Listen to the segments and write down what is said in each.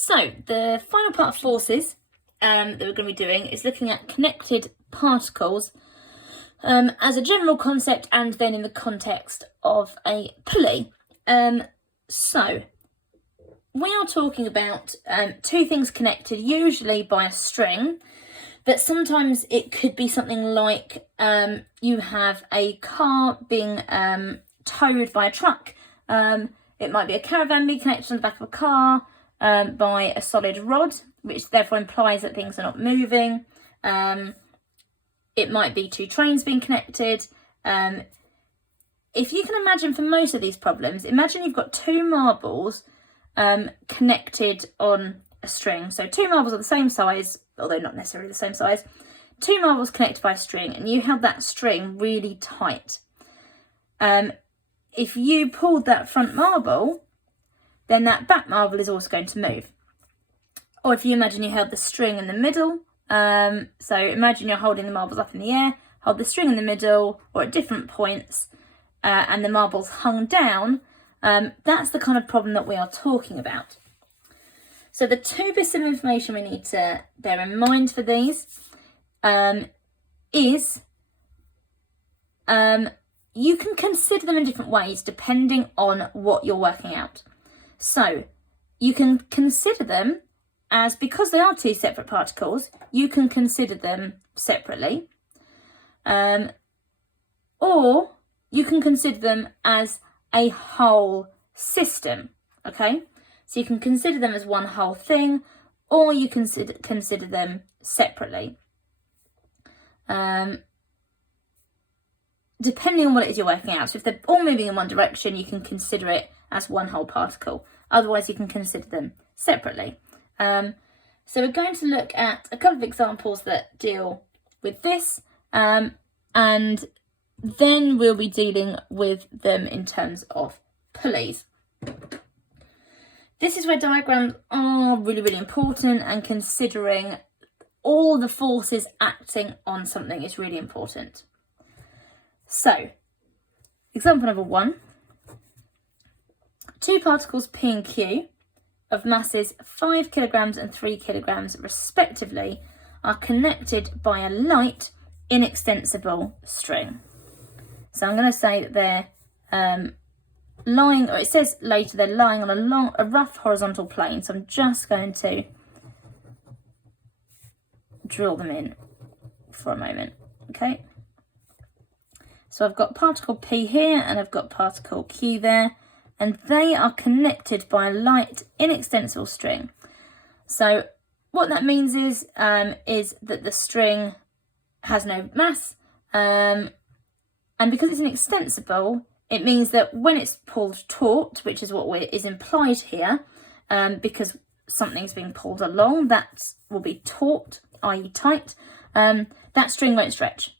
So the final part of forces that we're going to be doing is looking at connected particles as a general concept and then in the context of a pulley. So we are talking about two things connected, usually by a string, but sometimes it could be something like you have a car being towed by a truck. It might be a caravan being connected to the back of a car by a solid rod, which therefore implies that things are not moving. It might be two trains being connected. If you can imagine, for most of these problems, imagine you've got two marbles connected on a string. So two marbles are the same size, although not necessarily the same size. Two marbles connected by a string, and you held that string really tight. If you pulled that front marble, then that back marble is also going to move. Or if you imagine you held the string in the middle, so imagine you're holding the marbles up in the air, hold the string in the middle or at different points, and the marbles hung down, that's the kind of problem that we are talking about. So the two bits of information we need to bear in mind for these is you can consider them in different ways depending on what you're working out. So you can consider them as, because they are two separate particles, you can consider them separately. Or you can consider them as a whole system, okay? So you can consider them as one whole thing, or you can consider them separately. Depending on what it is you're working out. So if they're all moving in one direction, you can consider it as one whole particle. Otherwise, you can consider them separately. So we're going to look at a couple of examples that deal with this, and then we'll be dealing with them in terms of pulleys. This is where diagrams are really, really important, and considering all the forces acting on something is really important. So, example number 1. Two particles P and Q of masses 5 kilograms and 3 kilograms respectively are connected by a light, inextensible string. So I'm going to say that they're lying, or it says later they're lying on a rough horizontal plane. So I'm just going to drill them in for a moment, okay? So I've got particle P here and I've got particle Q there, and they are connected by a light, inextensible string. So what that means is that the string has no mass, and because it's inextensible, it means that when it's pulled taut, which is what is implied here, because something's being pulled along, that will be taut, i.e. tight, that string won't stretch,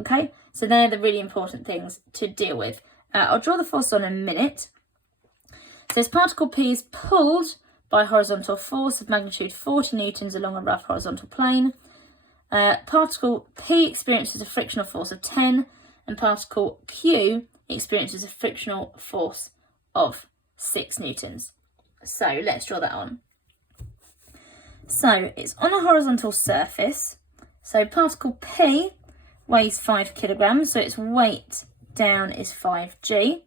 okay? So they're the really important things to deal with. I'll draw the force on in a minute. So this particle P is pulled by a horizontal force of magnitude 40 newtons along a rough horizontal plane. Particle P experiences a frictional force of 10, and particle Q experiences a frictional force of 6 newtons. So let's draw that on. So it's on a horizontal surface. So particle P weighs 5 kilograms, so its weight down is 5g.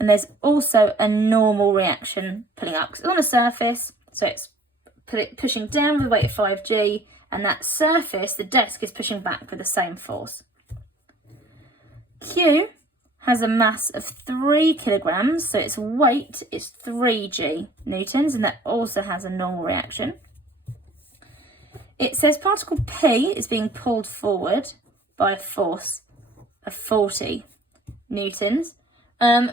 And there's also a normal reaction pulling up, because it's on a surface, so it's pushing down with a weight of 5g, and that surface, the desk, is pushing back with the same force. Q has a mass of 3 kilograms, so its weight is 3g newtons, and that also has a normal reaction. It says particle P is being pulled forward by a force of 40 newtons,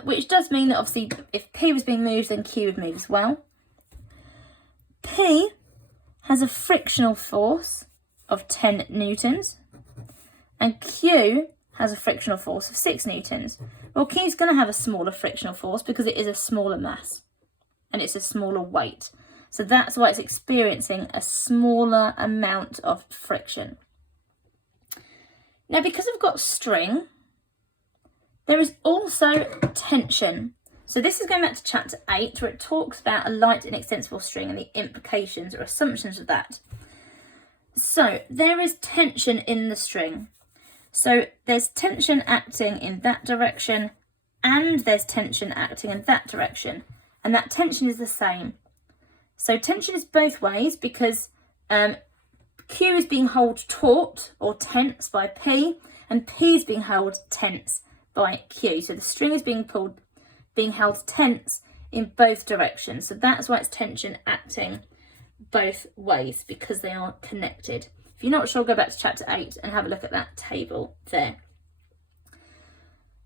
which does mean that obviously if P was being moved, then Q would move as well. P has a frictional force of 10 newtons, and Q has a frictional force of 6 newtons. Well, Q is going to have a smaller frictional force because it is a smaller mass and it's a smaller weight. So that's why it's experiencing a smaller amount of friction. Now, because I've got string, there is also tension. So this is going back to chapter 8, where it talks about a light and extensible string and the implications or assumptions of that. So there is tension in the string. So there's tension acting in that direction, and there's tension acting in that direction. And that tension is the same. So tension is both ways, because Q is being held taut or tense by P, and P is being held tense by Q. So the string is being held tense in both directions. So that's why it's tension acting both ways, because they are connected. If you're not sure, go back to chapter 8 and have a look at that table there.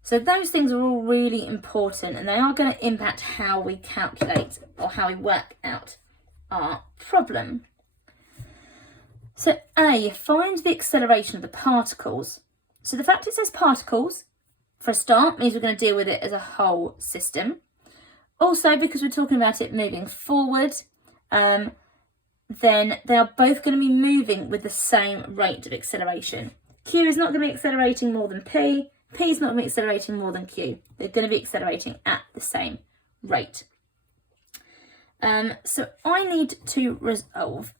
So those things are all really important, and they are going to impact how we calculate or how we work out our problem. So A, find the acceleration of the particles. So the fact it says particles, for a start, means we're going to deal with it as a whole system. Also, because we're talking about it moving forward, then they are both going to be moving with the same rate of acceleration. Q is not going to be accelerating more than P. P is not going to be accelerating more than Q. They're going to be accelerating at the same rate. So I need to resolve,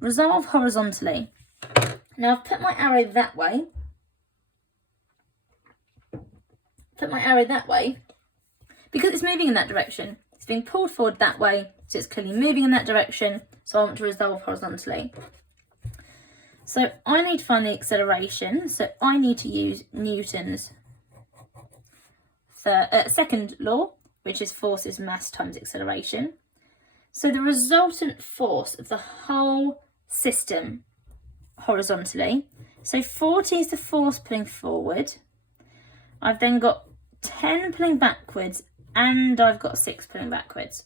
resolve horizontally. Now I've put my arrow that way. Because it's moving in that direction. It's being pulled forward that way, so it's clearly moving in that direction. So I want to resolve horizontally. So I need to find the acceleration. So I need to use Newton's second law, which is force is mass times acceleration. So the resultant force of the whole system horizontally. So 40 is the force pulling forward. I've then got 10 pulling backwards, and I've got 6 pulling backwards.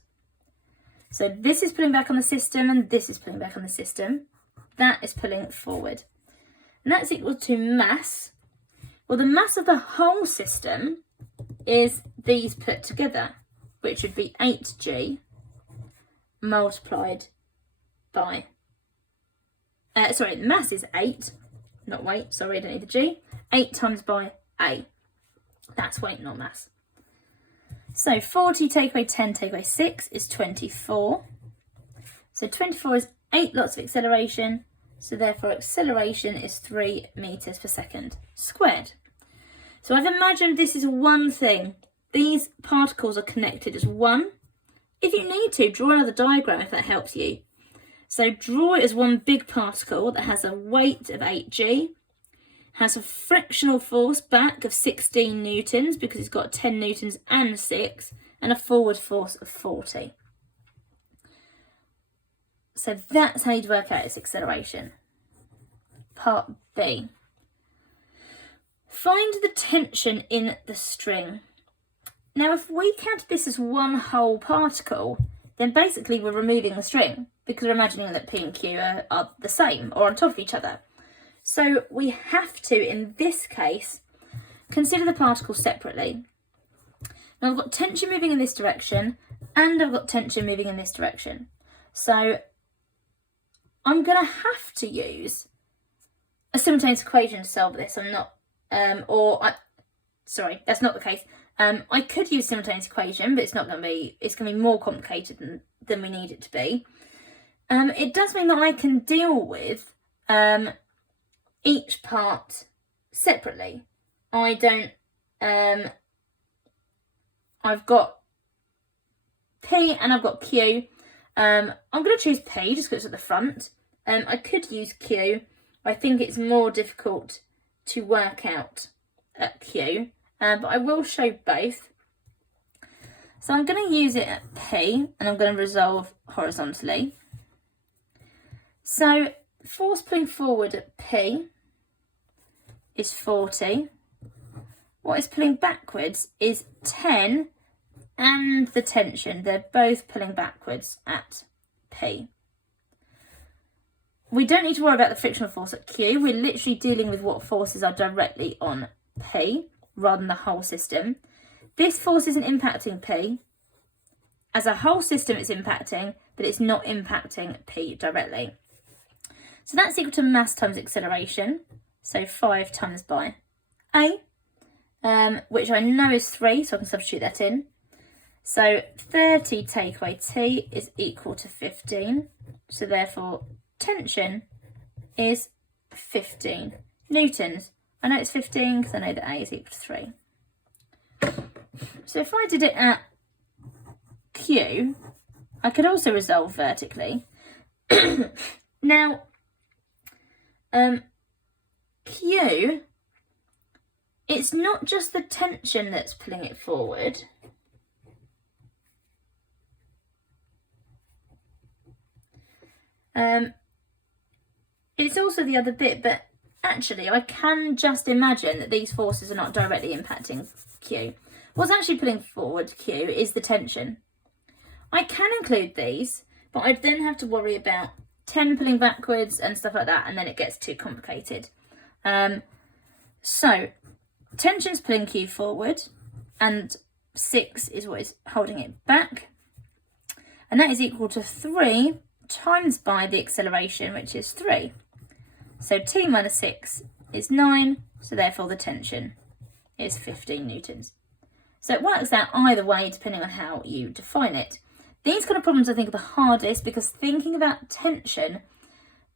So this is pulling back on the system, and this is pulling back on the system. That is pulling forward. And that's equal to mass. Well, the mass of the whole system is these put together, which would be 8g multiplied by... the mass is 8, not weight, sorry, I don't need the g. 8 times by A. That's weight, not mass. So 40 take away 10 take away 6 is 24. So 24 is 8 lots of acceleration. So therefore acceleration is 3 meters per second squared. So I've imagined this is one thing. These particles are connected as one. If you need to, draw another diagram if that helps you. So draw it as one big particle that has a weight of 8g, has a frictional force back of 16 newtons because it's got 10 newtons and 6, and a forward force of 40. So that's how you'd work out its acceleration. Part B. Find the tension in the string. Now, if we count this as one whole particle, then basically we're removing the string because we're imagining that P and Q are the same or on top of each other. So we have to, in this case, consider the particles separately. Now I've got tension moving in this direction, and I've got tension moving in this direction. So I'm going to have to use a simultaneous equation to solve this. That's not the case. I could use simultaneous equation, but it's going to be more complicated than we need it to be. It does mean that I can deal with each part separately. I've got P and I've got Q. I'm going to choose P just because it's at the front. I could use Q. I think it's more difficult to work out at Q, but I will show both. So I'm going to use it at P, and I'm going to resolve horizontally. So force pulling forward at P is 40. What is pulling backwards is 10 and the tension. They're both pulling backwards at P. We don't need to worry about the frictional force at Q. We're literally dealing with what forces are directly on P rather than the whole system. This force isn't impacting P. As a whole system it's impacting, but it's not impacting P directly. So that's equal to mass times acceleration. So 5 times by A. which I know is 3, so I can substitute that in. So 30 take away T is equal to 15. So therefore, tension is 15 newtons. I know it's 15 because I know that A is equal to 3. So if I did it at Q, I could also resolve vertically. Now, Q, it's not just the tension that's pulling it forward. It's also the other bit, but actually I can just imagine that these forces are not directly impacting Q. What's actually pulling forward Q is the tension. I can include these, but I'd then have to worry about 10 pulling backwards and stuff like that, and then it gets too complicated. So tension's pulling Q forward, and 6 is what is holding it back, and that is equal to 3 times by the acceleration, which is 3. So T minus 6 is 9, so therefore the tension is 15 newtons. So it works out either way depending on how you define it. These kind of problems I think are the hardest, because thinking about tension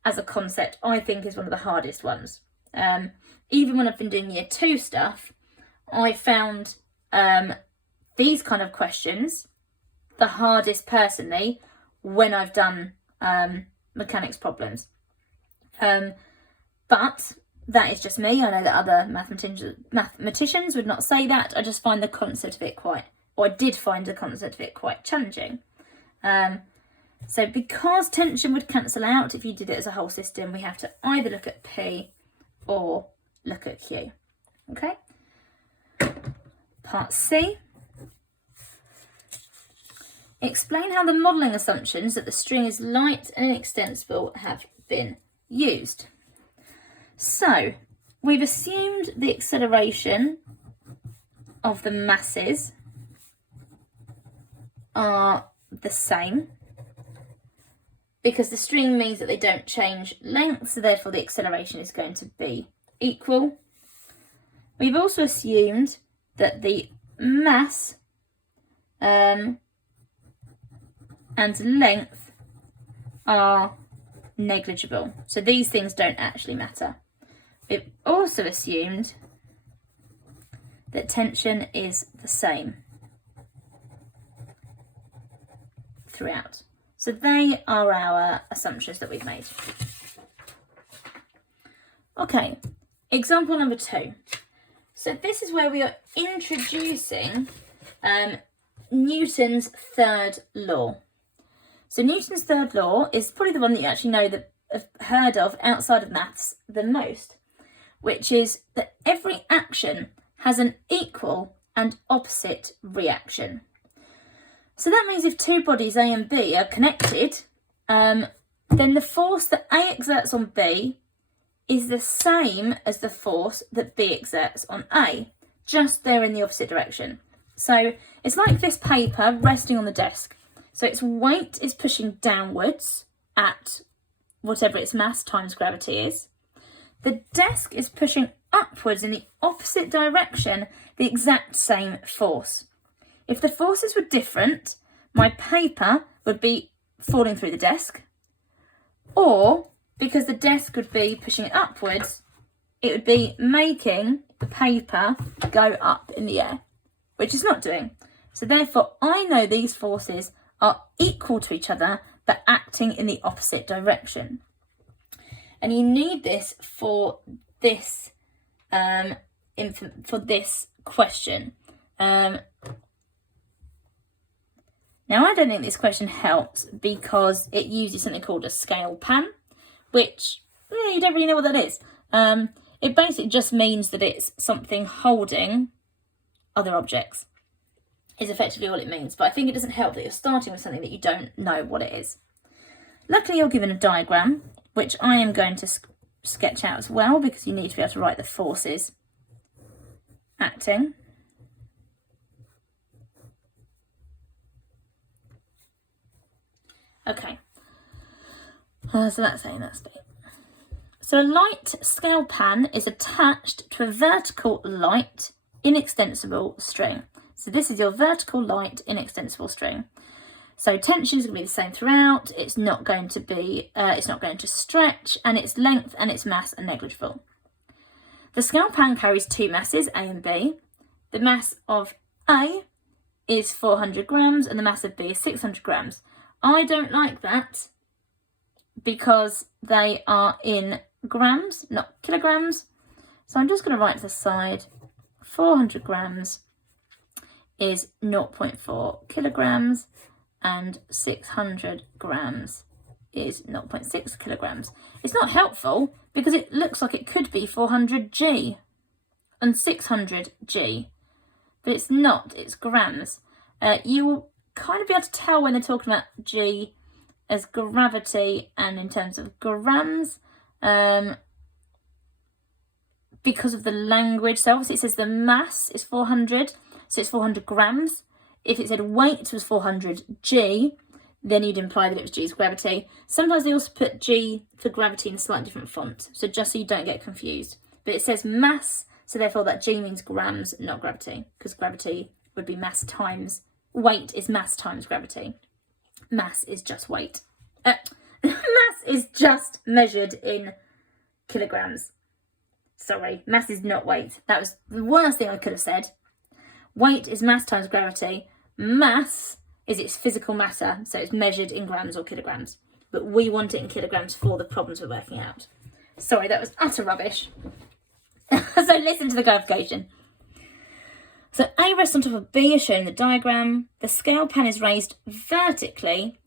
as a concept I think is one of the hardest ones. Even when I've been doing year 2 stuff, I found these kind of questions the hardest personally when I've done mechanics problems. But that is just me. I know that other mathematicians would not say that. I just find the concept of it I did find the concept of it quite challenging. So because tension would cancel out if you did it as a whole system, we have to either look at P or look at Q. Okay? Part C. Explain how the modelling assumptions that the string is light and inextensible have been used. So, we've assumed the acceleration of the masses are the same, because the string means that they don't change length, so therefore the acceleration is going to be equal. We've also assumed that the mass and length are negligible, so these things don't actually matter. We've also assumed that tension is the same throughout. So they are our assumptions that we've made. Okay, example number 2. So this is where we are introducing Newton's third law. So Newton's third law is probably the one that you actually know that have heard of outside of maths the most, which is that every action has an equal and opposite reaction. So that means if two bodies A and B are connected, then the force that A exerts on B is the same as the force that B exerts on A, just they're in the opposite direction. So it's like this paper resting on the desk. So its weight is pushing downwards at whatever its mass times gravity is. The desk is pushing upwards in the opposite direction, the exact same force. If the forces were different, my paper would be falling through the desk, or because the desk would be pushing it upwards, it would be making the paper go up in the air, which it's not doing. So therefore, I know these forces are equal to each other, but acting in the opposite direction. And you need this for this question. Now, I don't think this question helps because it uses something called a scale pan, which you don't really know what that is. It basically just means that it's something holding other objects, is effectively all it means. But I think it doesn't help that you're starting with something that you don't know what it is. Luckily, you're given a diagram, which I am going to sketch out as well, because you need to be able to write the forces acting. Okay, so that's A and that's B. So a light scale pan is attached to a vertical light inextensible string. So this is your vertical light inextensible string. So tension is going to be the same throughout. It's not going to be, it's not going to stretch, and its length and its mass are negligible. The scale pan carries two masses, A and B. The mass of A is 400 grams and the mass of B is 600 grams. I don't like that because they are in grams, not kilograms. So I'm just going to write to the side, 400 grams is 0.4 kilograms and 600 grams is 0.6 kilograms. It's not helpful because it looks like it could be 400g and 600g, but it's not, it's grams. You'll kind of be able to tell when they're talking about g as gravity and in terms of grams, because of the language. So obviously it says the mass is 400, so it's 400 grams. If it said weight was 400g, then you'd imply that it was g's gravity. Sometimes they also put g for gravity in a slightly different font, so just so you don't get confused. But it says mass, so therefore that g means grams, not gravity, because gravity would be mass times, weight is mass times gravity. Mass is just weight. Mass is just measured in kilograms. Sorry, mass is not weight. That was the worst thing I could have said. Weight is mass times gravity. Mass is its physical matter, so it's measured in grams or kilograms. But we want it in kilograms for the problems we're working out. Sorry, that was utter rubbish. So listen to the clarification. So A rests on top of B as shown in the diagram. The scale pan is raised vertically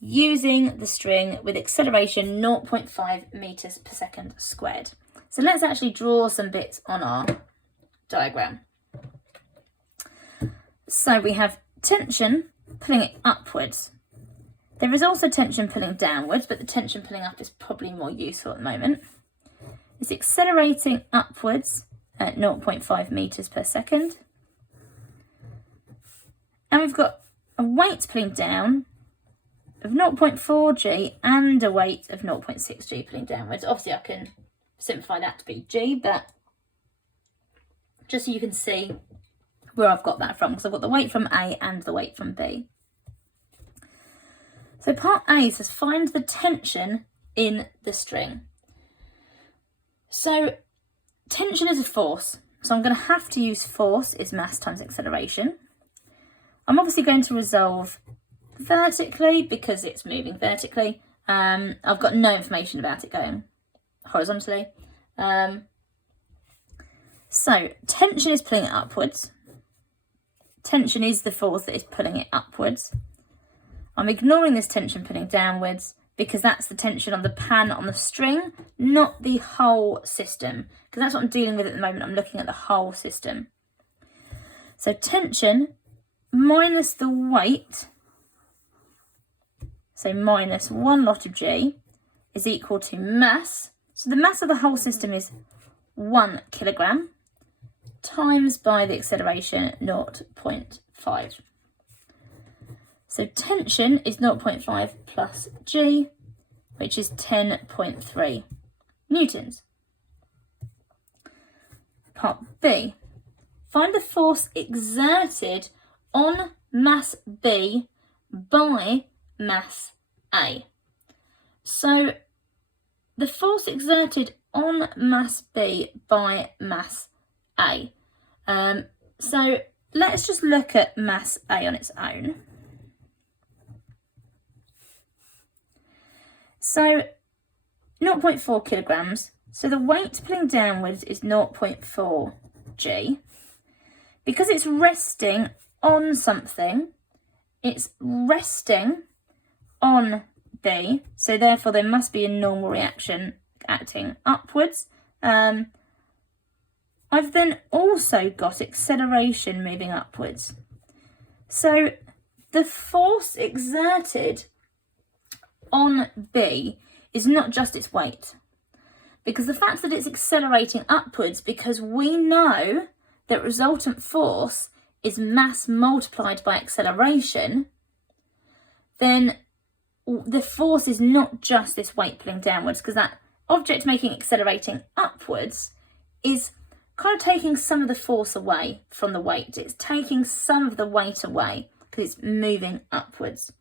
using the string with acceleration 0.5 meters per second squared. So let's actually draw some bits on our diagram. So we have tension pulling it upwards. There is also tension pulling downwards, but the tension pulling up is probably more useful at the moment. It's accelerating upwards at 0.5 meters per second. And we've got a weight pulling down of 0.4g and a weight of 0.6g pulling downwards. Obviously I can simplify that to be g, but just so you can see where I've got that from, because I've got the weight from A and the weight from B. So part A says find the tension in the string. So tension is a force, so I'm going to have to use force is mass times acceleration. I'm obviously going to resolve vertically because it's moving vertically. I've got no information about it going horizontally. So tension is pulling it upwards. Tension is the force that is pulling it upwards. I'm ignoring this tension pulling downwards because that's the tension on the pan on the string, not the whole system, because that's what I'm dealing with at the moment. I'm looking at the whole system. So tension minus the weight, so minus 1 lot of g, is equal to mass. So the mass of the whole system is 1 kilogram times by the acceleration 0.5. So tension is 0.5 plus g, which is 10.3 newtons. Part B. Find the force exerted on mass B by mass A. So the force exerted on mass B by mass A. So let's just look at mass A on its own. So 0.4 kilograms. So the weight pulling downwards is 0.4 g. Because it's resting on something, it's resting on B, so therefore there must be a normal reaction acting upwards. I've then also got acceleration moving upwards. So the force exerted on B is not just its weight, because the fact that it's accelerating upwards, because we know that resultant force is mass multiplied by acceleration, then the force is not just this weight pulling downwards, because that object making accelerating upwards is kind of taking some of the force away from the weight. It's taking some of the weight away because it's moving upwards.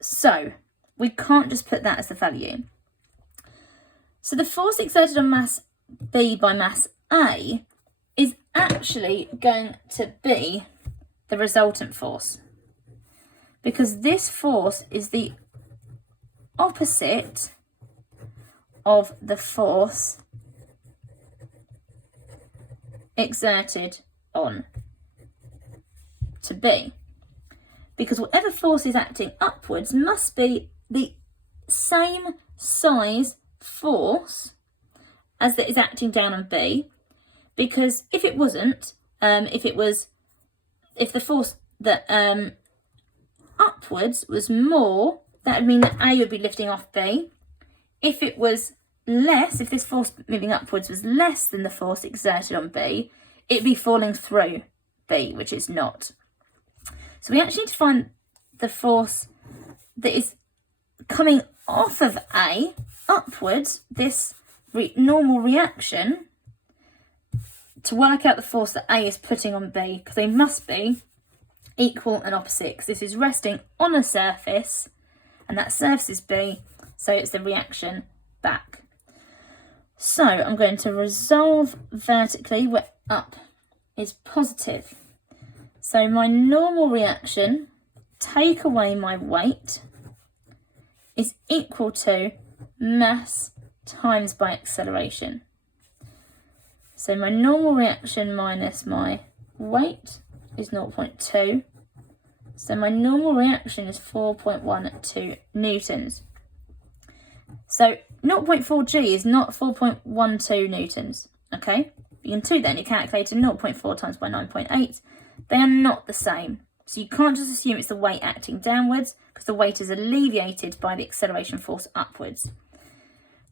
So we can't just put that as the value. So the force exerted on mass B by mass A is actually going to be the resultant force, because this force is the opposite of the force exerted on to B, because whatever force is acting upwards must be the same size force as that is acting down on B, because if it wasn't, if the force that upwards was more, that would mean that A would be lifting off B. If it was less, if this force moving upwards was less than the force exerted on B, it'd be falling through B, which it's not. So we actually need to find the force that is coming off of A upwards, this normal reaction, to work out the force that A is putting on B, because they must be equal and opposite, because this is resting on a surface and that surface is B, so it's the reaction back. So I'm going to resolve vertically where up is positive. So my normal reaction, take away my weight, is equal to mass times by acceleration. So my normal reaction minus my weight is 0.2. So my normal reaction is 4.12 newtons. So 0.4 G is not 4.12 newtons, okay? You can do that in your calculator, 0.4 times by 9.8. They are not the same. So you can't just assume it's the weight acting downwards, because the weight is alleviated by the acceleration force upwards.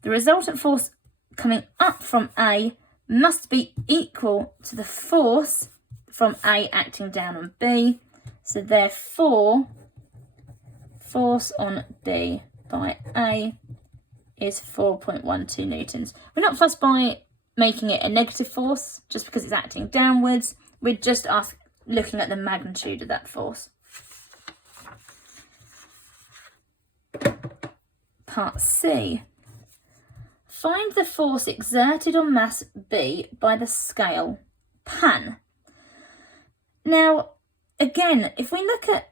The resultant force coming up from A must be equal to the force from A acting down on B. So therefore, force on B by A is 4.12 newtons. We're not fussed by making it a negative force just because it's acting downwards. We're just looking at the magnitude of that force. Part C. Find the force exerted on mass B by the scale pan. Now, again, if we look at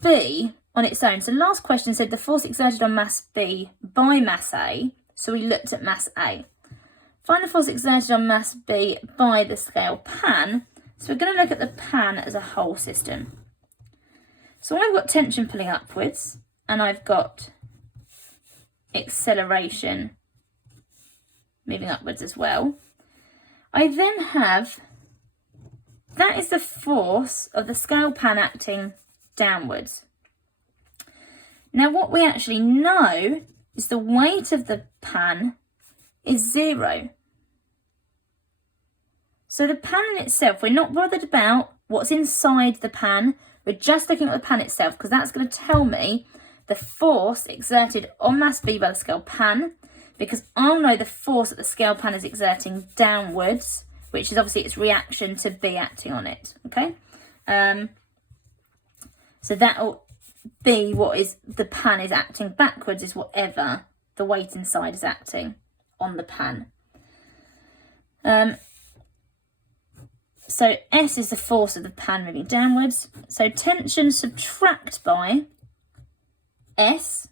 B on its own, so the last question said the force exerted on mass B by mass A, so we looked at mass A. Find the force exerted on mass B by the scale pan, so we're going to look at the pan as a whole system. So I've got tension pulling upwards, and I've got acceleration moving upwards as well. I then have, that is the force of the scale pan acting downwards. Now what we actually know is the weight of the pan is 0. So the pan in itself, we're not bothered about what's inside the pan, we're just looking at the pan itself, because that's going to tell me the force exerted on mass B by the scale pan, because I'll know the force that the scale pan is exerting downwards, which is obviously its reaction to B acting on it, okay? So that'll be what is the pan is acting backwards, is whatever the weight inside is acting on the pan. So S is the force of the pan moving downwards. So tension subtract by S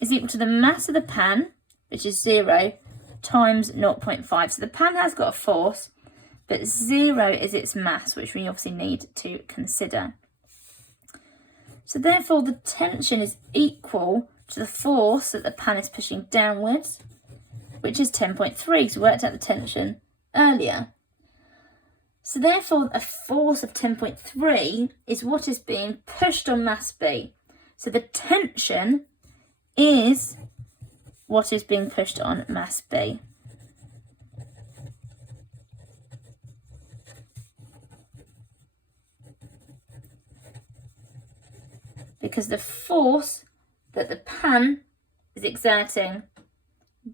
is equal to the mass of the pan, which is 0, times 0.5. So the pan has got a force, but 0 is its mass, which we obviously need to consider. So therefore the tension is equal to the force that the pan is pushing downwards, which is 10.3, because we worked out the tension earlier. So therefore a force of 10.3 is what is being pushed on mass B. So the tension is what is being pushed on mass B. Because the force that the pan is exerting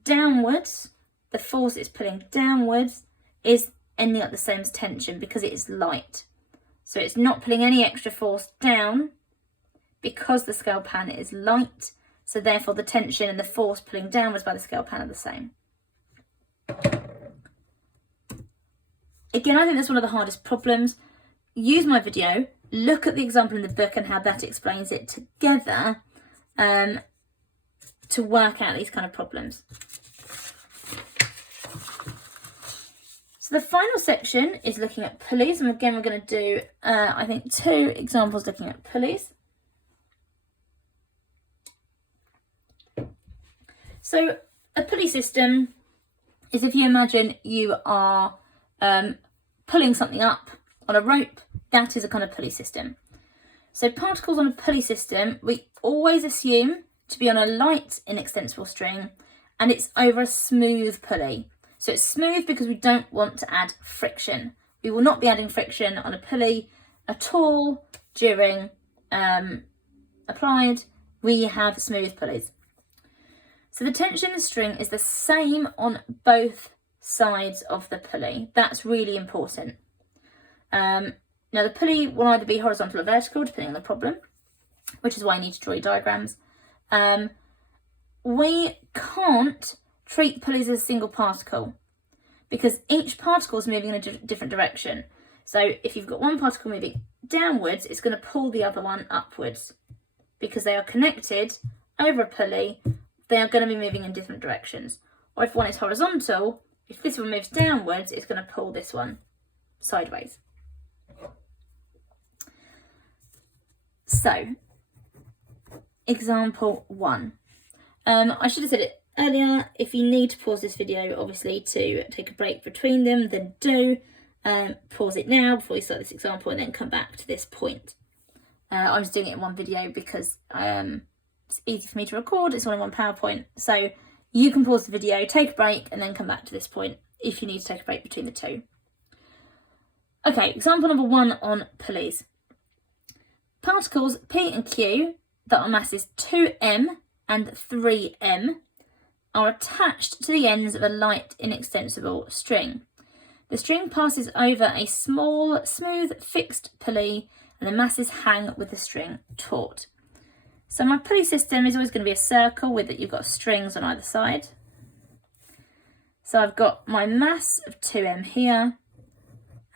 downwards the force it's pulling downwards is ending up the same as tension because it is light. So it's not putting any extra force down because the scale pan is light. So therefore the tension and the force pulling downwards by the scale pan are the same. Again, I think that's one of the hardest problems. Use my video, look at the example in the book and how that explains it together to work out these kind of problems. So the final section is looking at pulleys, and again we're going to do I think 2 examples looking at pulleys. So a pulley system is if you imagine you are pulling something up on a rope, that is a kind of pulley system. So particles on a pulley system, we always assume to be on a light inextensible string, and it's over a smooth pulley. So it's smooth because we don't want to add friction. We will not be adding friction on a pulley at all during applied. We have smooth pulleys. So the tension in the string is the same on both sides of the pulley. That's really important. Now the pulley will either be horizontal or vertical depending on the problem, which is why I need to draw diagrams. We can't treat pulleys as a single particle because each particle is moving in a different direction. So if you've got one particle moving downwards, it's going to pull the other one upwards. Because they are connected over a pulley, they are going to be moving in different directions. Or if one is horizontal, if this one moves downwards, it's going to pull this one sideways. So, example 1. I should have said it earlier. If you need to pause this video, obviously, to take a break between them, then do. Pause it now before you start this example and then come back to this point. I'm just doing it in one video because it's easy for me to record. It's all in one PowerPoint. So you can pause the video, take a break, and then come back to this point if you need to take a break between the two. Okay, example number 1 on pulleys. Particles P and Q that are masses 2m and 3m are attached to the ends of a light inextensible string. The string passes over a small, smooth, fixed pulley and the masses hang with the string taut. So my pulley system is always going to be a circle with it. You've got strings on either side. So I've got my mass of 2m here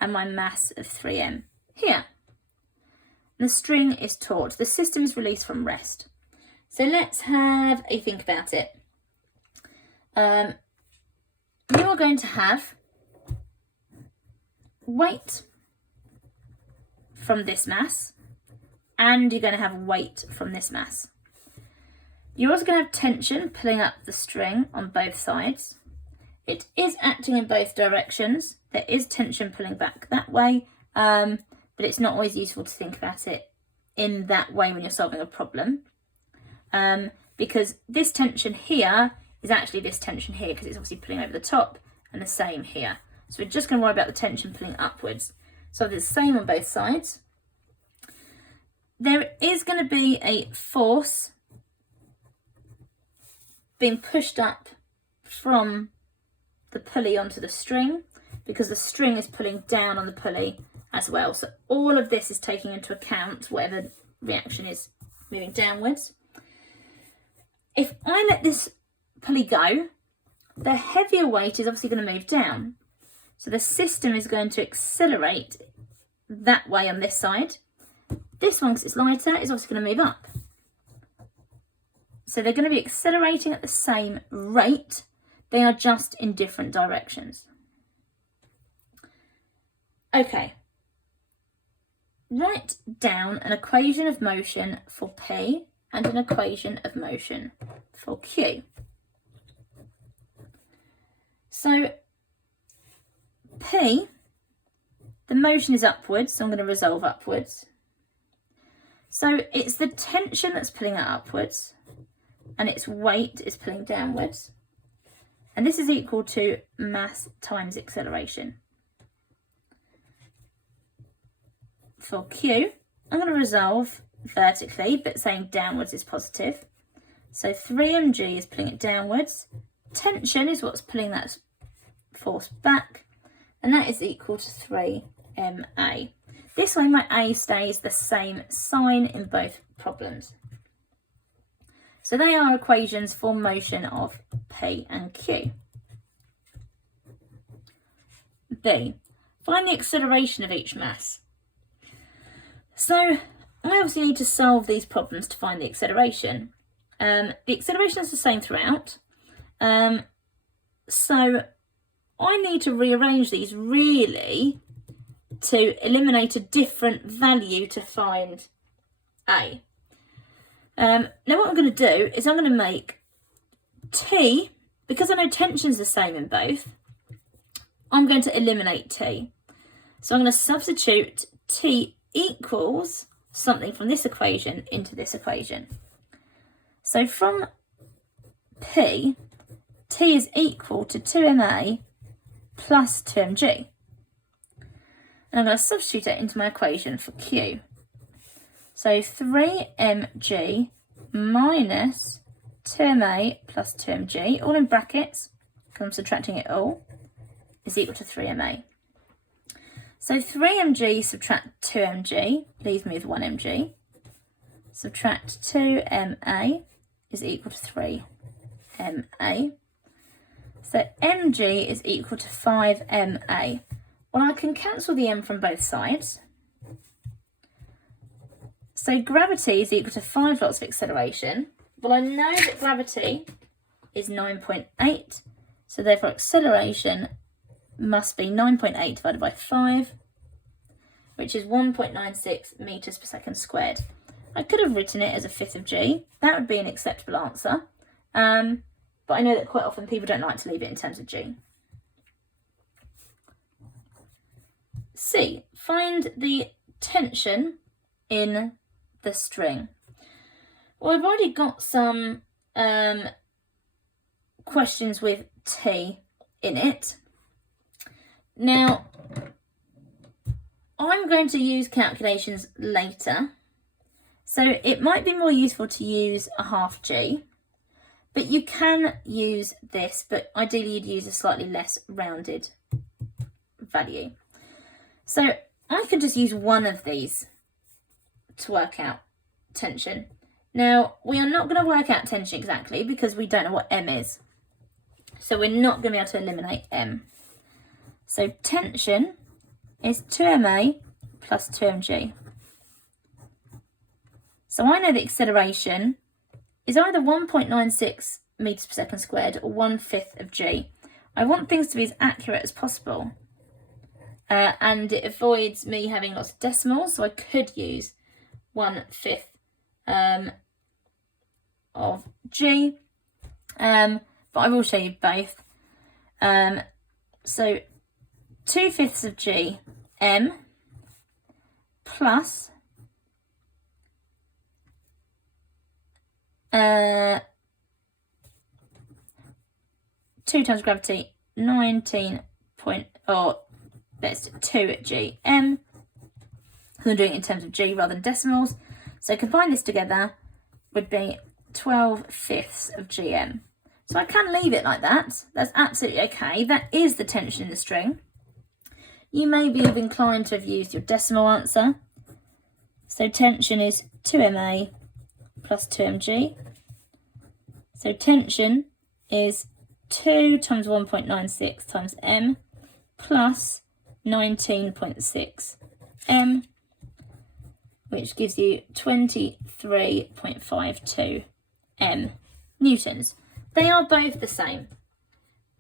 and my mass of 3m here. The string is taut. The system is released from rest. So let's have a think about it. You are going to have weight from this mass, and you're going to have weight from this mass. You're also going to have tension pulling up the string on both sides. It is acting in both directions. There is tension pulling back that way, but it's not always useful to think about it in that way when you're solving a problem, because this tension here is actually this tension here because it's obviously pulling over the top, and the same here. So we're just going to worry about the tension pulling upwards. So it's the same on both sides. There is going to be a force being pushed up from the pulley onto the string because the string is pulling down on the pulley as well. So all of this is taking into account whatever reaction is moving downwards. If I let this pulley go, the heavier weight is obviously going to move down. So the system is going to accelerate that way on this side. This one, because it's lighter, is also going to move up. So they're going to be accelerating at the same rate. They are just in different directions. Okay. Write down an equation of motion for P and an equation of motion for Q. So P, the motion is upwards, so I'm going to resolve upwards. So it's the tension that's pulling it upwards, and its weight is pulling downwards. And this is equal to mass times acceleration. For Q, I'm going to resolve vertically, but saying downwards is positive. So 3mg is pulling it downwards. Tension is what's pulling that force back, and that is equal to 3ma. This way my a stays the same sign in both problems. So they are equations for motion of P and Q. B, find the acceleration of each mass. So I obviously need to solve these problems to find the acceleration. The acceleration is the same throughout. So I need to rearrange these really to eliminate a different value to find A. Now what I'm going to do is I'm going to make T, because I know tension's the same in both, I'm going to eliminate T. So I'm going to substitute T equals something from this equation into this equation. So from P, T is equal to 2ma plus 2mg. And I'm going to substitute it into my equation for Q. So 3mg minus 2ma plus 2mg, all in brackets, because I'm subtracting it all, is equal to 3ma. So 3mg subtract 2mg leaves me with 1mg. Subtract 2ma is equal to 3ma. So mg is equal to 5ma. Well, I can cancel the m from both sides. So gravity is equal to 5 lots of acceleration. Well, I know that gravity is 9.8. So therefore acceleration must be 9.8 divided by 5, which is 1.96 metres per second squared. I could have written it as a fifth of g. That would be an acceptable answer. But I know that quite often people don't like to leave it in terms of g. C, find the tension in the string. Well, I've already got some questions with T in it. Now, I'm going to use calculations later, so it might be more useful to use a half G, but you can use this, but ideally you'd use a slightly less rounded value. So I could just use one of these to work out tension. Now, we are not going to work out tension exactly because we don't know what M is. So we're not going to be able to eliminate M. So tension is 2ma plus 2mg. So I know the acceleration is either 1.96 metres per second squared or 1/5 of g. I want things to be as accurate as possible. And it avoids me having lots of decimals, so I could use 1/5 of g, but I will show you both. So 2/5 of g, m, plus 2 times gravity, 19 point, or let's do 2 at g, m. I'm doing it in terms of g rather than decimals. So combine this together would be 12/5 of gm. So I can leave it like that. That's absolutely okay. That is the tension in the string. You may be inclined to have used your decimal answer. So tension is 2ma plus 2mg. So tension is 2 times 1.96 times m plus 19.6 m, which gives you 23.52 m newtons. They are both the same.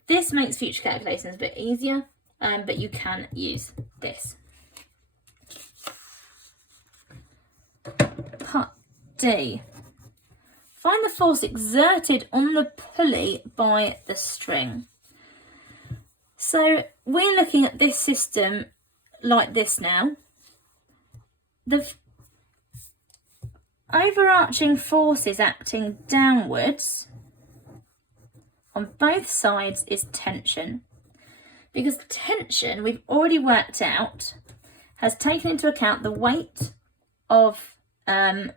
This makes future calculations a bit easier, but you can use this. Part D. Find the force exerted on the pulley by the string. So we're looking at this system like this now. The overarching forces acting downwards on both sides is tension, because the tension we've already worked out has taken into account the weight of the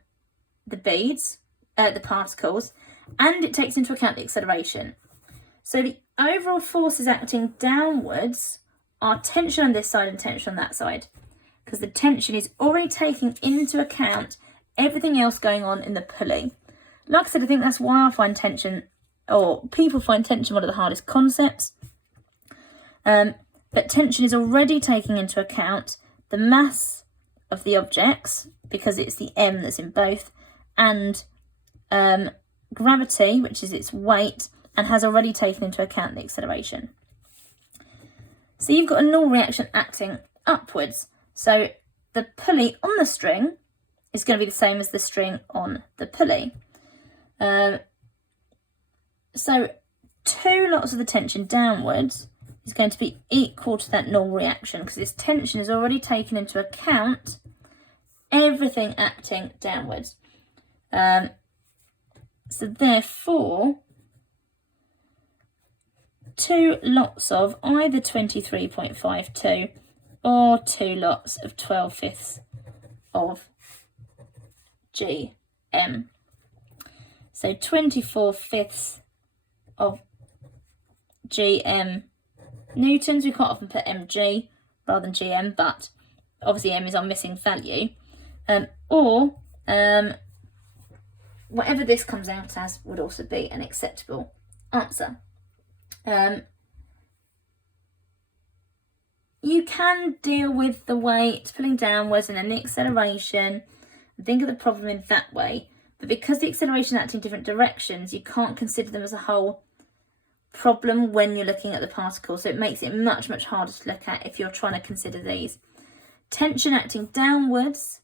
beads, the particles, and it takes into account the acceleration. So the overall forces acting downwards are tension on this side and tension on that side, because the tension is already taking into account everything else going on in the pulley. Like I said, I think that's why I find tension, or people find tension one of the hardest concepts. But tension is already taking into account the mass of the objects, because it's the M that's in both, and gravity, which is its weight, and has already taken into account the acceleration. So you've got a null reaction acting upwards. So the pulley on the string is going to be the same as the string on the pulley. So 2 lots of the tension downwards is going to be equal to that null reaction, because this tension is already taken into account everything acting downwards. So therefore, 2 lots of either 23.52 or 2 lots of 12/5 of GM. So 24/5 of GM newtons. We quite often put mg rather than GM, but obviously m is our missing value. Or whatever this comes out as would also be an acceptable answer. You can deal with the weight pulling downwards and then the acceleration and think of the problem in that way, but because the acceleration acting in different directions, you can't consider them as a whole problem when you're looking at the particle, so it makes it much harder to look at if you're trying to consider these. Tension acting downwards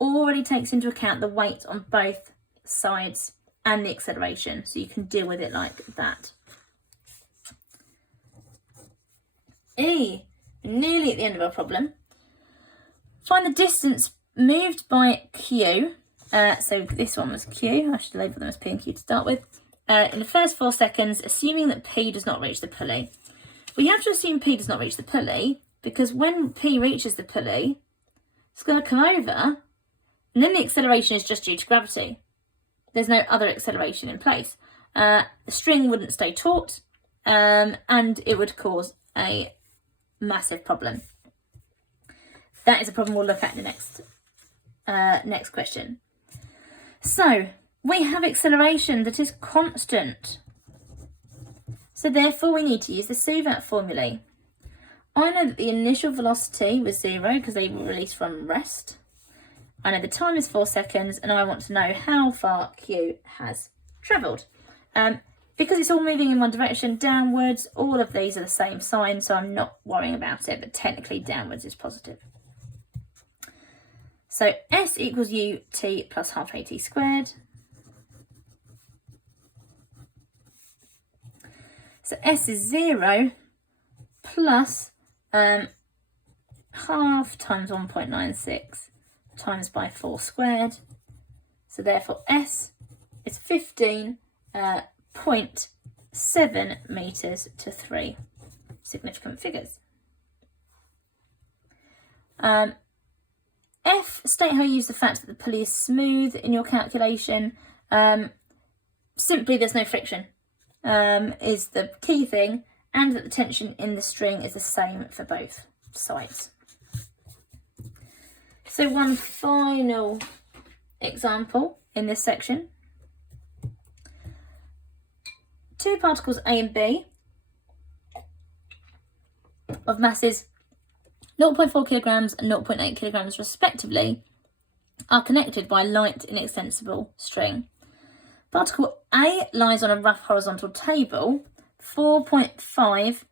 already takes into account the weight on both sides and the acceleration, so you can deal with it like that. Nearly at the end of our problem. Find the distance moved by Q. So this one was Q. I should label them as P and Q to start with. In the first 4 seconds, assuming that P does not reach the pulley. We have to assume P does not reach the pulley, because when P reaches the pulley, it's going to come over, and then the acceleration is just due to gravity. There's no other acceleration in place. The string wouldn't stay taut, and it would cause a massive problem. That is a problem we'll look at in the next question. So we have acceleration that is constant. So therefore we need to use the Suvat formulae. I know that the initial velocity was 0 because they were released from rest. I know the time is 4 seconds, and I want to know how far Q has travelled. Because it's all moving in one direction, downwards, all of these are the same sign, so I'm not worrying about it, but technically downwards is positive. So S equals UT plus half AT squared. So S is 0 plus half times 1.96 times by 4 squared. So therefore S is 15.7 metres to 3 significant figures. F, state how you use the fact that the pulley is smooth in your calculation. Simply there's no friction is the key thing, and that the tension in the string is the same for both sides. So one final example in this section. 2 particles A and B of masses 0.4 kilograms and 0.8 kilograms respectively are connected by a light inextensible string. Particle A lies on a rough horizontal table 4.5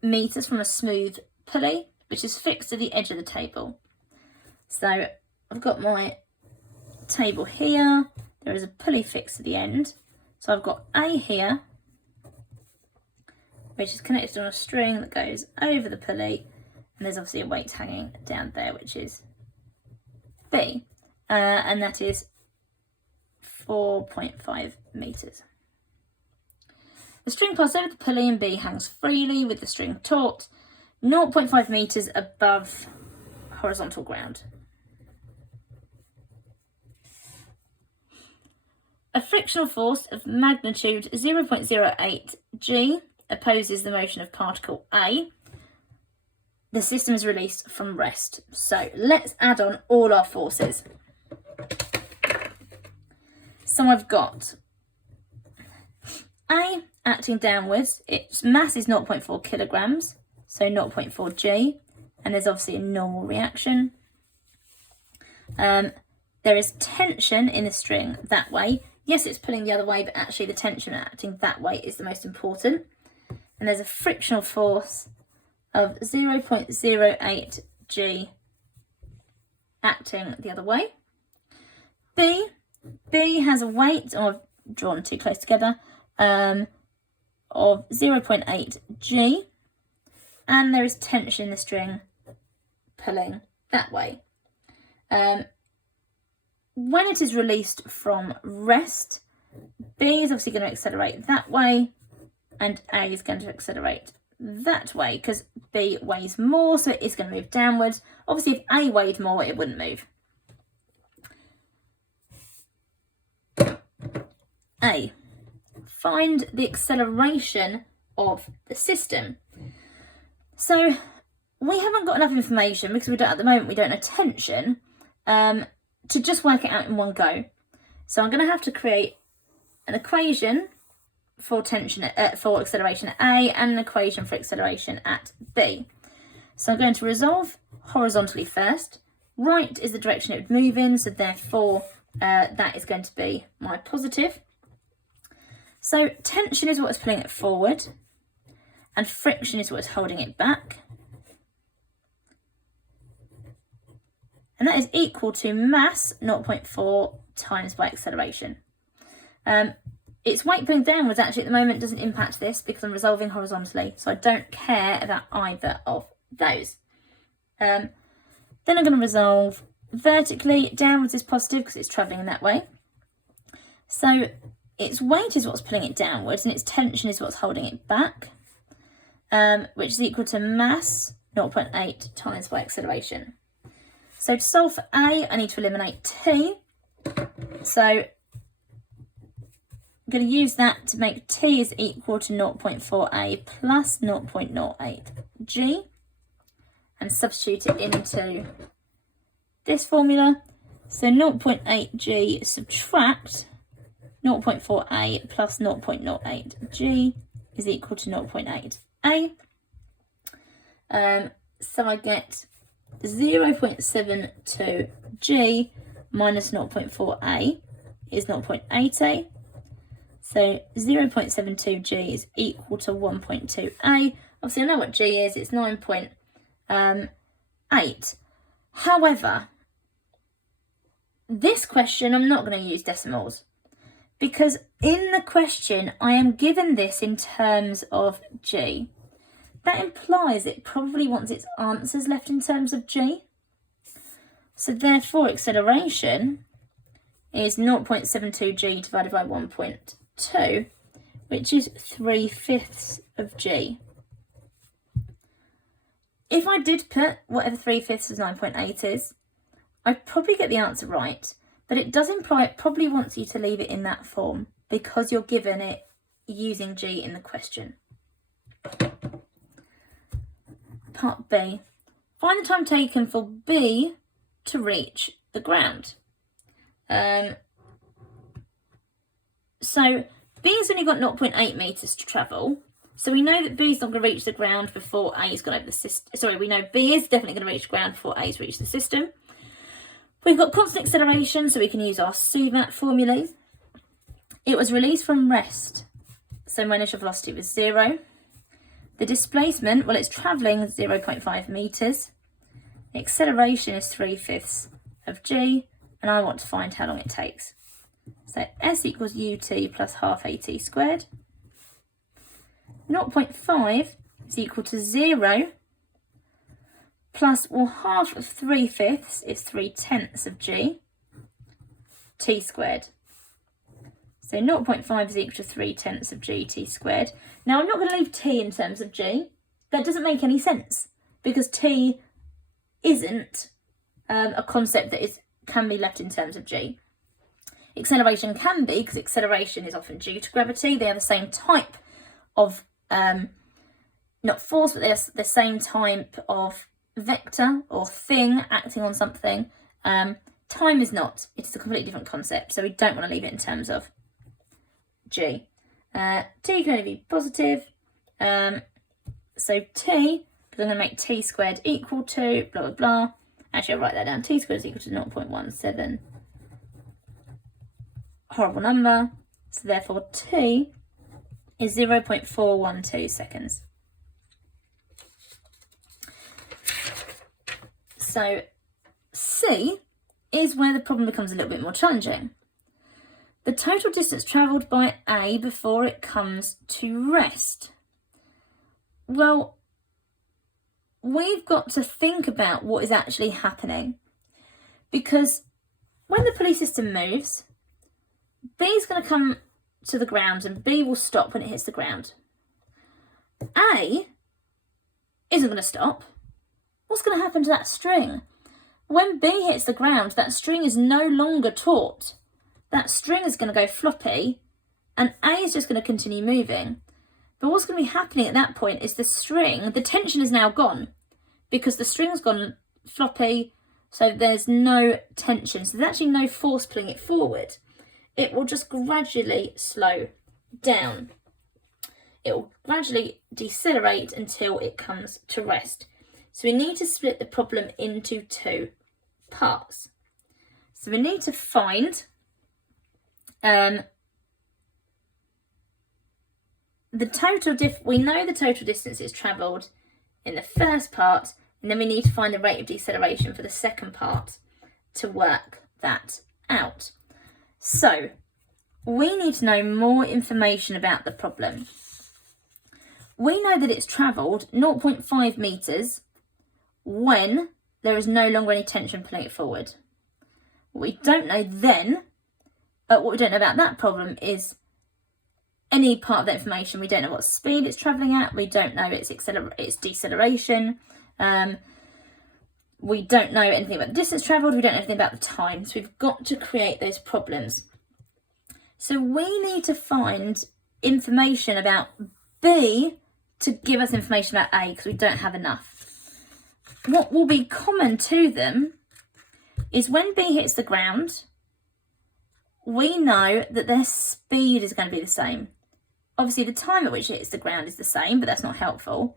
metres from a smooth pulley, which is fixed to the edge of the table. So I've got my table here, there is a pulley fixed to the end. So I've got A here, which is connected on a string that goes over the pulley, and there's obviously a weight hanging down there, which is B, and that is 4.5 metres. The string passes over the pulley and B hangs freely with the string taut 0.5 metres above horizontal ground. A frictional force of magnitude 0.08 G opposes the motion of particle A, the system is released from rest. So let's add on all our forces. So I've got A acting downwards, its mass is 0.4 kilograms, so 0.4 G, and there's obviously a normal reaction. There is tension in the string that way. Yes, it's pulling the other way, but actually the tension acting that way is the most important. And there's a frictional force of 0.08 G acting the other way. B has a weight, or I've drawn too close together, of 0.8 G, and there is tension in the string pulling that way. When it is released from rest, B is obviously going to accelerate that way, and A is going to accelerate that way because B weighs more, so it is going to move downwards. Obviously, if A weighed more, it wouldn't move. A. Find the acceleration of the system. So we haven't got enough information because at the moment we don't know tension to just work it out in one go. So I'm going to have to create an equation for tension for acceleration at A and an equation for acceleration at B. So I'm going to resolve horizontally first. Right is the direction it would move in, so therefore that is going to be my positive. So tension is what's pulling it forward, and friction is what's holding it back. And that is equal to mass 0.4 times by acceleration. Its weight pulling downwards actually at the moment doesn't impact this because I'm resolving horizontally, so I don't care about either of those. Then I'm going to resolve vertically. Downwards is positive because it's travelling in that way. So its weight is what's pulling it downwards and its tension is what's holding it back, which is equal to mass 0.8 times by acceleration. So to solve for A, I need to eliminate T. So I'm going to use that to make T is equal to 0.4A plus 0.08 G and substitute it into this formula. So 0.8 G subtract 0.4A plus 0.08 G is equal to 0.8 A. So I get 0.72 G minus 0.4 A is 0.8 A. So 0.72 G is equal to 1.2 A. Obviously I know what G is, it's 9.8. However, this question I'm not going to use decimals because in the question I am given this in terms of G. That implies it probably wants its answers left in terms of G. So therefore acceleration is 0.72 G divided by 1.2, which is 3/5 of G. If I did put whatever 3/5 of 9.8 is, I'd probably get the answer right, but it does imply it probably wants you to leave it in that form because you're given it using G in the question. Part B. Find the time taken for B to reach the ground. So B has only got 0.8 metres to travel. So we know that B is not going to reach the ground before A has gone over the system. Sorry, we know B is definitely going to reach the ground before A has reached the system. We've got constant acceleration, so we can use our SUVAT formulae. It was released from rest, so my initial velocity was 0. The displacement, well, it's travelling 0.5 metres. The acceleration is 3/5 of G, and I want to find how long it takes. So S equals UT plus half AT squared. 0.5 is equal to 0 plus, well, half of 3/5 is 3/10 of G, T squared. So 0.5 is equal to 3/10 of G T squared. Now I'm not going to leave T in terms of G. That doesn't make any sense because T isn't a concept that can be left in terms of G. Acceleration can be, because acceleration is often due to gravity. They are the same type of not force, but they're the same type of vector or thing acting on something. Time is not. It's a completely different concept, so we don't want to leave it in terms of G. T can only be positive. So T, because I'm going to make T squared equal to blah, blah, blah. Actually, I'll write that down. T squared is equal to 0.17. Horrible number. So therefore T is 0.412 seconds. So C is where the problem becomes a little bit more challenging. The total distance travelled by A before it comes to rest. Well, we've got to think about what is actually happening, because when the pulley system moves, B is going to come to the ground and B will stop when it hits the ground. A isn't going to stop. What's going to happen to that string? When B hits the ground, that string is no longer taut. That string is going to go floppy and A is just going to continue moving. But what's going to be happening at that point is the string, the tension is now gone because the string's gone floppy, so there's no tension. So there's actually no force pulling it forward. It will just gradually slow down. It will gradually decelerate until it comes to rest. So we need to split the problem into two parts. So we need to find the total we know the total distance is travelled in the first part, and then we need to find the rate of deceleration for the second part to work that out. So we need to know more information about the problem. We know that it's travelled 0.5 metres when there is no longer any tension pulling it forward. What we don't know then, what we don't know about that problem is any part of that information. We don't know what speed it's travelling at. We don't know its deceleration. We don't know anything about the distance travelled. We don't know anything about the time. So we've got to create those problems. So we need to find information about B to give us information about A, because we don't have enough. What will be common to them is when B hits the ground, we know that their speed is going to be the same. Obviously, the time at which it hits the ground is the same, but that's not helpful.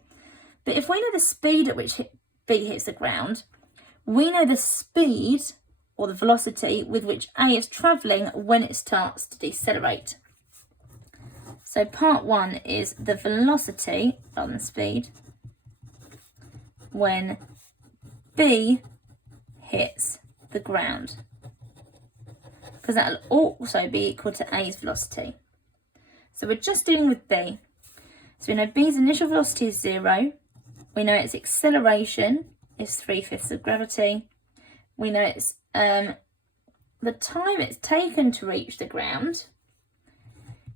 But if we know the speed at which B hits the ground, we know the speed or the velocity with which A is travelling when it starts to decelerate. So part one is the velocity rather than speed when B hits the ground, because that will also be equal to A's velocity. So we're just dealing with B. So we know B's initial velocity is 0. We know its acceleration is 3/5 of gravity. We know it's the time it's taken to reach the ground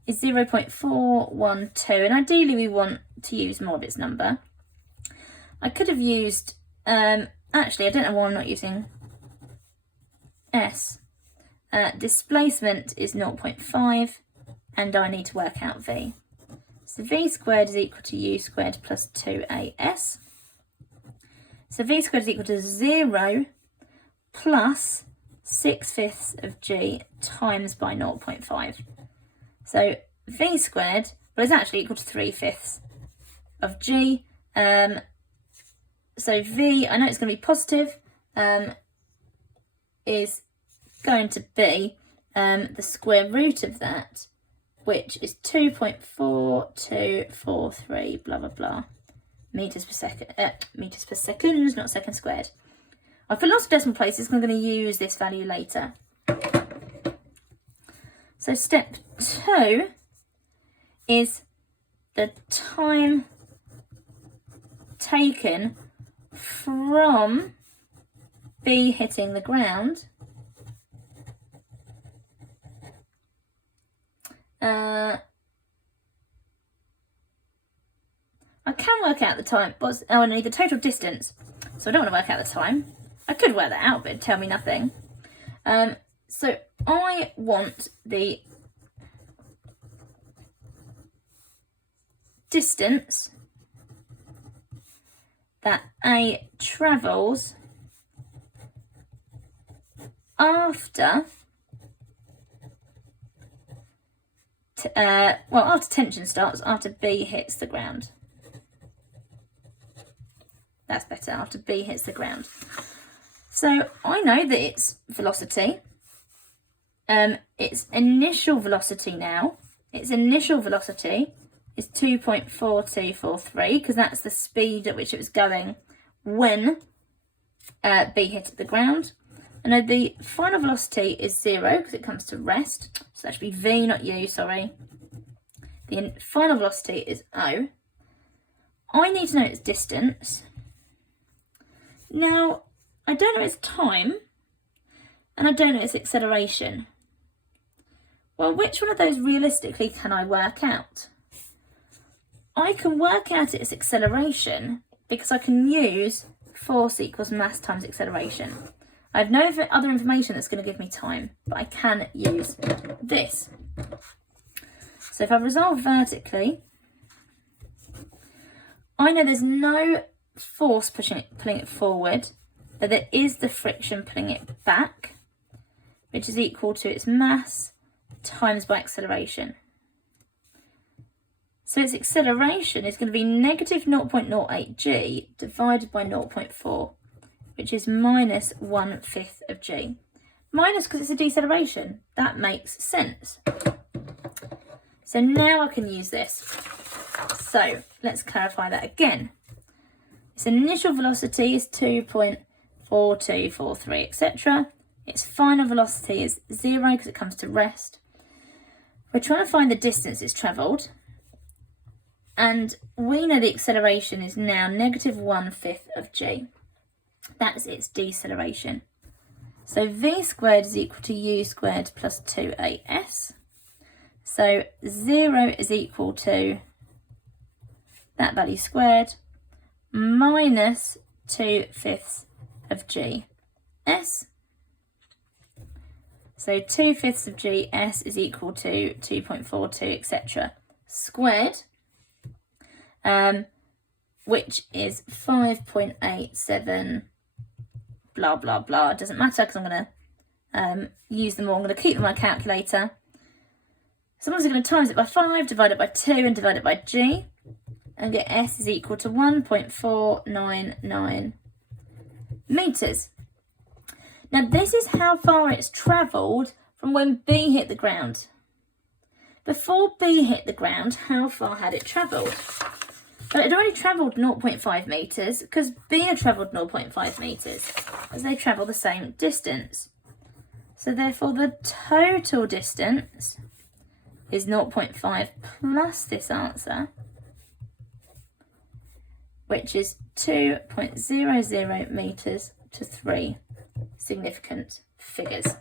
is 0.412, and ideally we want to use more of its number. I could have used, actually I don't know why I'm not using S. Displacement is 0.5, and I need to work out V. So V squared is equal to U squared plus 2AS. So V squared is equal to 0 plus 6/5 of G times by 0.5. So V squared, well, it's actually equal to 3/5 of G. So V, I know it's going to be positive, is going to be the square root of that, which is 2.4243 blah blah blah meters per second, not second squared. I've put lots of decimal places because I'm going to use this value later. So step 2 is the time taken from B hitting the ground I can work out the time. I need the total distance, so I don't want to work out the time. I could work that out, but it'd tell me nothing. So I want the distance that A travels after after tension starts, after B hits the ground. That's better, after B hits the ground. So I know that its velocity, its initial velocity now, its initial velocity is 2.4243, because that's the speed at which it was going when B hit the ground. And the final velocity is 0 because it comes to rest. So that should be V, not U, sorry. The final velocity is O. I need to know its distance. Now, I don't know its time, and I don't know its acceleration. Well, which one of those realistically can I work out? I can work out its acceleration because I can use force equals mass times acceleration. I have no other information that's going to give me time, but I can use this. So if I resolve vertically, I know there's no force pulling it forward, but there is the friction pulling it back, which is equal to its mass times by acceleration. So its acceleration is going to be negative 0.08 g divided by 0.4, which is minus 1/5 of g. Minus because it's a deceleration. That makes sense. So now I can use this. So let's clarify that again. Its initial velocity is 2.4243, etc. Its final velocity is 0 because it comes to rest. We're trying to find the distance it's travelled. And we know the acceleration is now negative 1/5 of g. That's its deceleration. So v squared is equal to u squared plus 2as. So 0 is equal to that value squared minus 2/5 of gs. So 2/5 of gs is equal to 2.42, etc. squared, which is 5.87 blah blah blah. It doesn't matter because I'm going to use them all. I'm going to keep them on my calculator. So I'm also going to times it by 5, divide it by 2 and divide it by g, and get s is equal to 1.499 metres. Now this is how far it's travelled from when B hit the ground. Before B hit the ground, how far had it travelled? Well, it had already travelled 0.5 metres because B had travelled 0.5 metres, as they travel the same distance. So therefore the total distance is 0.5 plus this answer, which is 2.00 metres to 3 significant figures.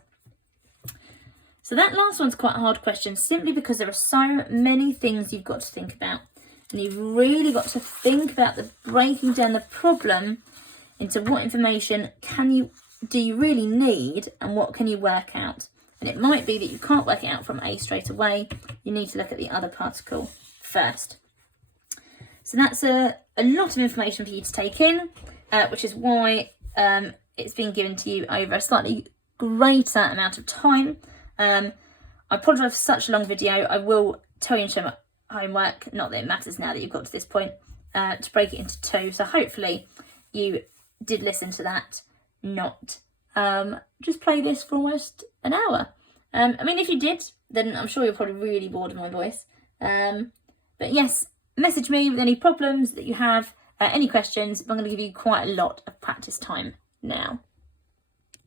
So that last one's quite a hard question, simply because there are so many things you've got to think about. And you've really got to think about breaking down the problem into what information do you really need and what can you work out. And it might be that you can't work it out from A straight away. You need to look at the other particle first. So that's a lot of information for you to take in, which is why it's been given to you over a slightly greater amount of time. I apologise for such a long video. I will tell you in show my homework, not that it matters now that you've got to this point, to break it into 2. So hopefully you did listen to that, not just play this for almost an hour. I mean, if you did, then I'm sure you're probably really bored of my voice. But yes, message me with any problems that you have, any questions. I'm going to give you quite a lot of practice time now.